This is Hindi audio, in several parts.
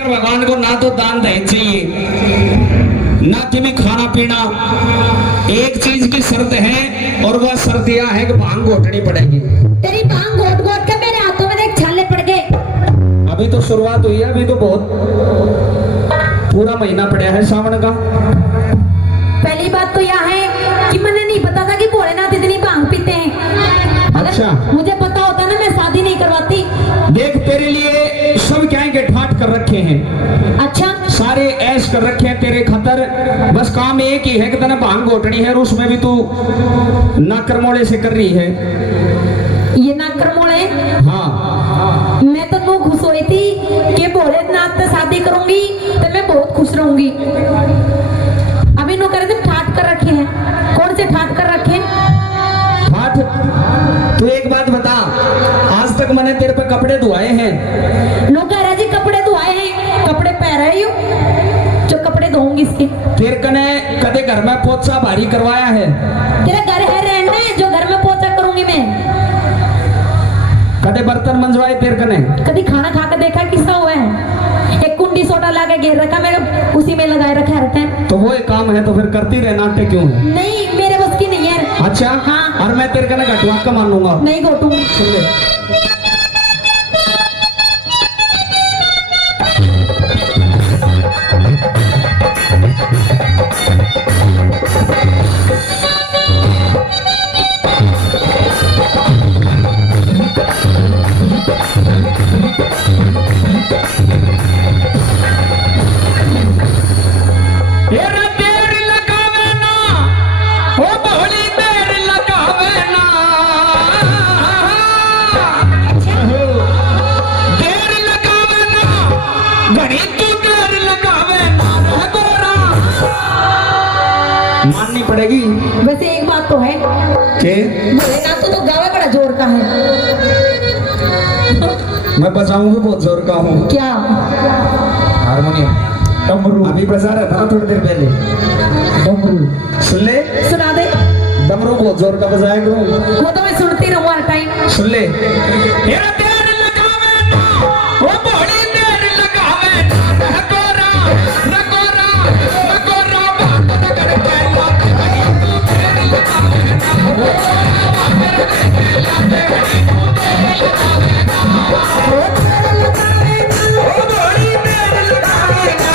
भगवान को ना तो दान दहेज चाहिए ना तुम्हें खाना पीना। एक चीज की शर्त है और वह शर्त यह है कि भांग घोटनी पड़ेगी। तेरी भांग घोट घोट के मेरे हाथों में देख छाले पड़ गए। अभी तो शुरुआत हुई है, अभी तो बहुत पूरा महीना पड़ा है सावन का। पहली बात तो यह है कि मैंने नहीं पता था कि भोलेनाथ इतनी भांग पीते हैं। अच्छा, मुझे पता होता ना मैं शादी नहीं करवाती। देख तेरे लिए सब क्या के ठाट कर रखे हैं। अच्छा, सारे ऐश कर रखे हैं तेरे खतर। बस काम एक ही है कि तेने भांग घोटनी है और उसमें भी तू नाकरमोड़े से कर रही है। ये नाकरमोड़े? हाँ, मैं तो वो खुश हुई थी कि भोलेनाथ से शादी करूंगी तो मैं बहुत खुश रहूंगी। अभी नो करे थे ठाट कर रखे हैं। कौन से ठाट कर रखे हैं? ठाट? तू एक बात बता, आज तक मैंने तेरे पे कपड़े धुआए हैं? लोग कह रहे जी कपड़े धुआए हैं, कपड़े पहन रही हो जो कपड़े धोऊंगी इसके। तेरे कने कदे घर में पोछा भारी करवाया है? तेरा घर है रहने जो घर में पोछा करूंगी मैं। कदे बर्तन मंजवाए तेरे कने? कभी खाना खा के देखा किस्सा हुआ है? एक कुंडी सोटा ला के घेर रखा, मैं उसी में लगाए रखा हर टाइम। तो वो एक काम है तो फिर करती रहे, नाट्य क्यों है? नहीं, मेरे बस की नहीं है। अच्छा, हाँ। और मैं तेरे कने घटवा का मान लूंगा। नहीं घोटूंगी। सुन ले, माननी पड़ेगी। वैसे एक बात तो है के भोलेनाथ तो गावे बड़ा जोर का है। मैं बजाऊंगा बहुत जोर का हूँ। क्या? हारमोनियम, डमरू। अभी बजा रहा था थोड़ी देर पहले डमरू। सुन ले, सुना दे। डमरू बहुत जोर का बजाया करूँ। वो तो मैं सुनती रहूँ हर टाइम। सुन ले, तेरा तेर लगावे ना, ओ बड़ी तेर लगावे ना, रगोरा रगोरा रगोरा बात न कर कैला, तू तेर लगावे ना, ओ तेर लगावे ना, ओ तेर लगावे ना, ओ बड़ी तेर लगावे ना,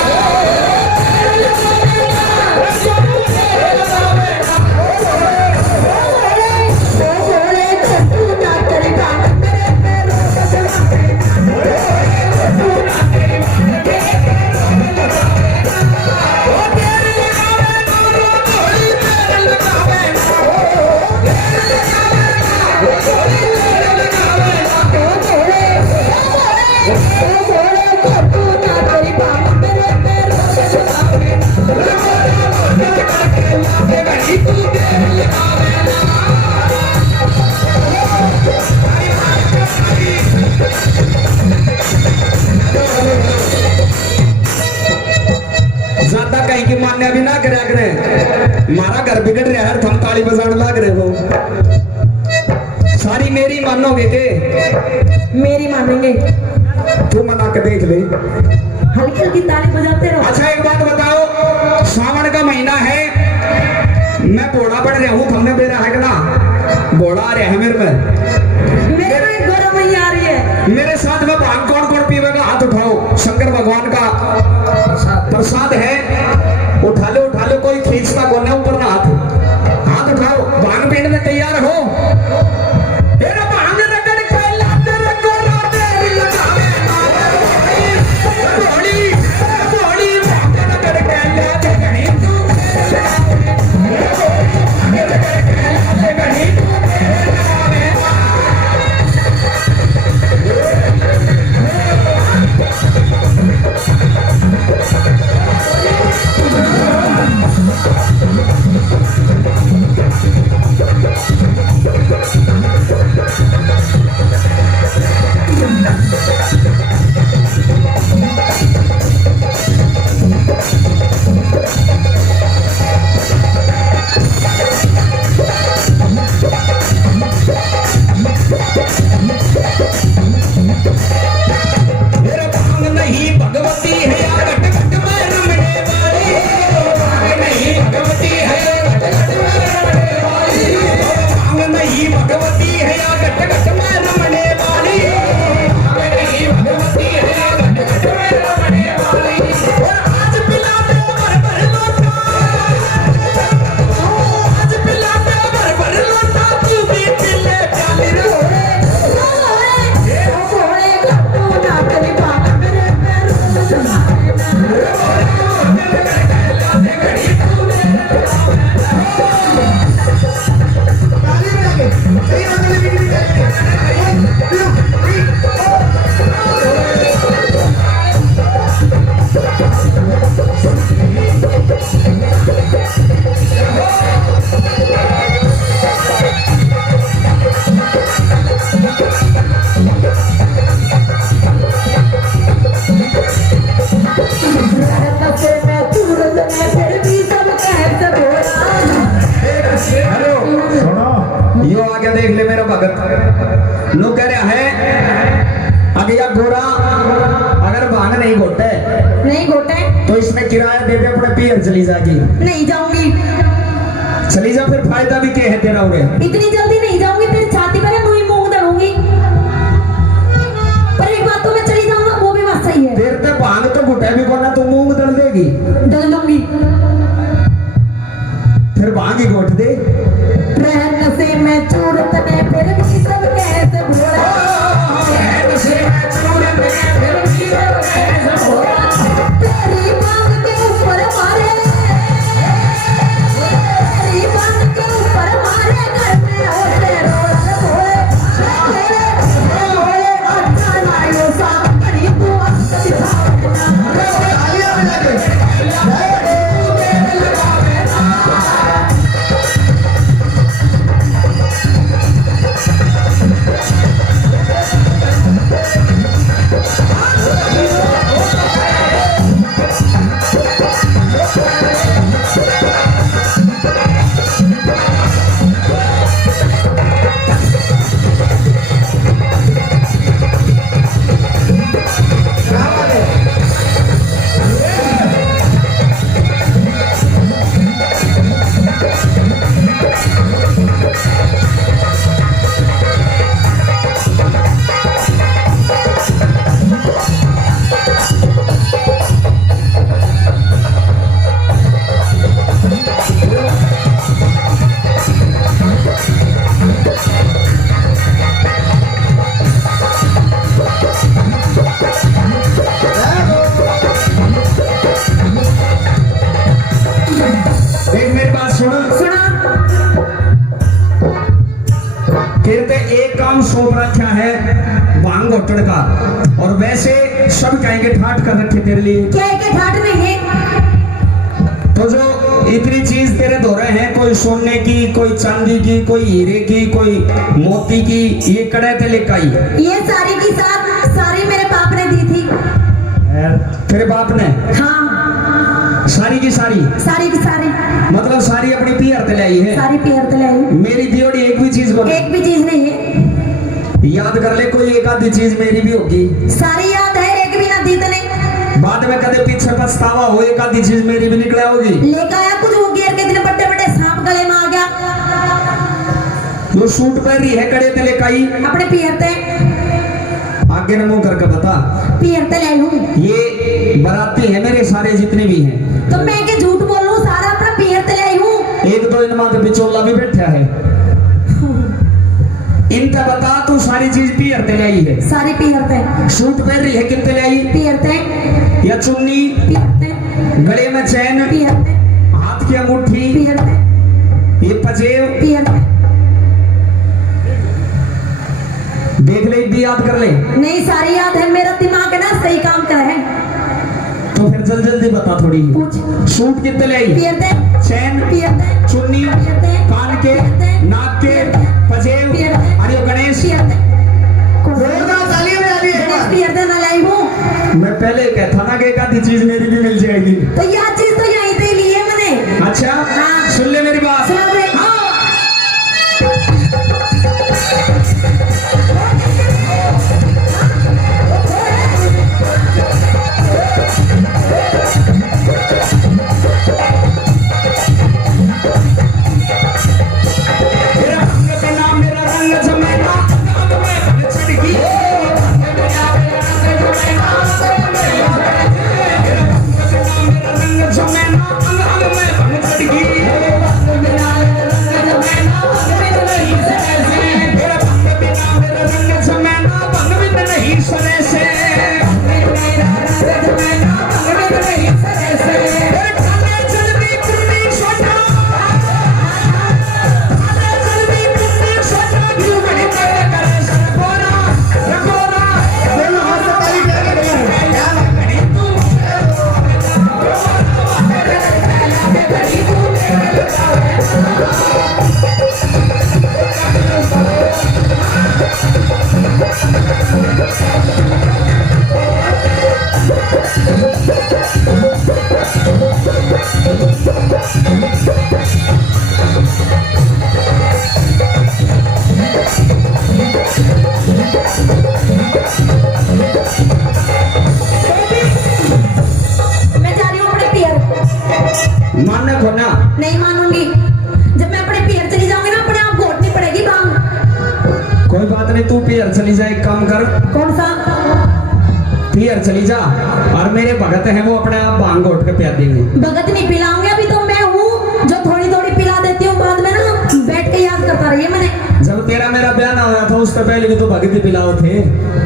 ज्यादा कहीं की मान्य भी ना करे करे। मारा घर बिगड़ रहा है, थम ताली बजाने लग रहे हो। सारी मेरी मानोगे के? मेरी मानेंगे। तू मना के देख ले, हल्की हल्की ताली बजाते रहो। अच्छा एक बात बताओ, सावन का महीना है, मैं घोड़ा बढ़ रहा हूँ, हमने बेरा है ना? घोड़ा आ रहा है मेरे में, मेरे में गौरव मैया आ रही है। मेरे साथ में भांग कौन कौन पीवेगा? हाथ उठाओ। शंकर भगवान का प्रसाद है, उठा लो, कोई खींचता कौन है ऊपर ना हाथ। हाथ उठाओ, भांग पीने में तैयार हो? तेरा भांग रगड़ के लाते रगोरा तेरी लगावे ना, घोड़ी घोड़ी भांग रगड़ के लाते कहीं तू कहीं तू तो इसमें किराया दे दे अपने पियर चली जाएगी। नहीं जाऊंगी। चली जा, फिर फायदा भी क्या है तेरा उरे? इतनी जल्दी नहीं जाऊंगी, फिर छाती पर मुंह मूंग दड़ूंगी। पर एक बात तो मैं चली जाऊंगा, वो भी बात सही है। तेरे ते भांग तो घुटा भी कोना, तू मूंग दल देगी? दल लूंगी। फिर भांग ही घोट दे। रहन से मैं चूरत ने फिर भी सब कैसे भोला। रहन से मैं चूरत ने फिर भी सब कैसे भोला। तेरी मांग के ऊपर मारे, तेरी मांग के ऊपर मारे, घर में होते रोल भोले भोले। अच्छा ना यो साथ करी तू अंत दिखावना। सौंप रखा है भांग घोटन का, और वैसे सब कहेंगे ठाट कर रखे तेरे लिए। क्या है कि ठाट नहीं है? तो जो इतनी चीज तेरे धो रहे हैं, कोई सोने की, कोई चांदी की, कोई हीरे की, कोई मोती की, ये कड़े ते लेकर आई? ये सारी की सारी मेरे बाप ने दी थी। तेरे बाप ने? हाँ। सारी की सारी मतलब सारी अपनी पियर ते लाई है? सारी पियर ते लाई। मेरी दियोड़ी एक भी चीज बोल? एक भी चीज नहीं है। याद कर ले, कोई एक आधी चीज मेरी भी होगी। सारी याद है, एक भी ना दी तो नहीं। बाद में कदे पीछे पछतावा हो, एक आधी चीज मेरी भी निकला होगी। लेकर आया कुछ वो गिर के दिन बड़े बड़े सांप गले में आ गया। जो सूट पहन रही है कड़े ते लेकर आई? अपने पियर ते। आगे न मुंह करके बता। पियर ते ले लूं। ये बराती है मेरे सारे जितने भी हैं। तो मैं के झूठ बोलूं, सारा अपना पियर ते ले लूं। एक तो इन माथे बिचौला भी बैठा है। इनका बता, तू सारी चीज पियर ते लाई है? सारी पियर ते। सूट पहन रही है कितने लाई? पियर ते। या चुन्नी? पियर ते। गले में चैन? पियर ते। हाथ की अंगूठी? पियर ते। ये पजेब? पियर ते। देख ले, भी याद कर ले। नहीं, सारी याद है, मेरा दिमाग है ना, सही काम कर है। तो फिर जल्दी बता थोड़ी। पूछ। सूट कितने लाई? पियर ते। चैन? पियर ते। चुन्नी? पियर ते। कान के? नाक के? पजेब? पियर ते। अरे गणेश? पियर ते। गणेश पियर ते ना लाई हूँ। मैं पहले कहता ना कि एक आधी चीज मेरी भी मिल जाएगी। तो यह चीज तो यहीं से ली है मैंने। अच्छा? हाँ। सुन ले मेरी बात। सुना दे। हाँ। नहीं, तू पियर चली जा, एक काम कर, कौन सा? पियर चली जा और मेरे भगत है वो अपने आप भांग घोट के पिला देंगे। भगत नहीं पिलाऊंगे, अभी तो मैं हूँ जो थोड़ी थोड़ी पिला देती हूँ, बाद में ना बैठ के याद करता रहिए। मैंने जब तेरा मेरा ब्याह ना हुआ था उससे पहले भी तो भगत ही पिलाओ थे।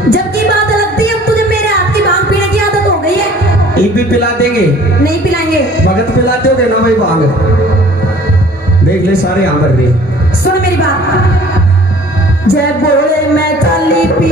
जबकि बात लगती है, अब तुझे मेरे हाथ की भांग पीने की आदत हो गई है। एक भी पिला देंगे? नहीं पिलाएंगे। भगत पिला दोगे ना भाई भांग? देख ले सारे यहाँ पर रहे। सुन मेरी बात। जय बोले मैं काली पी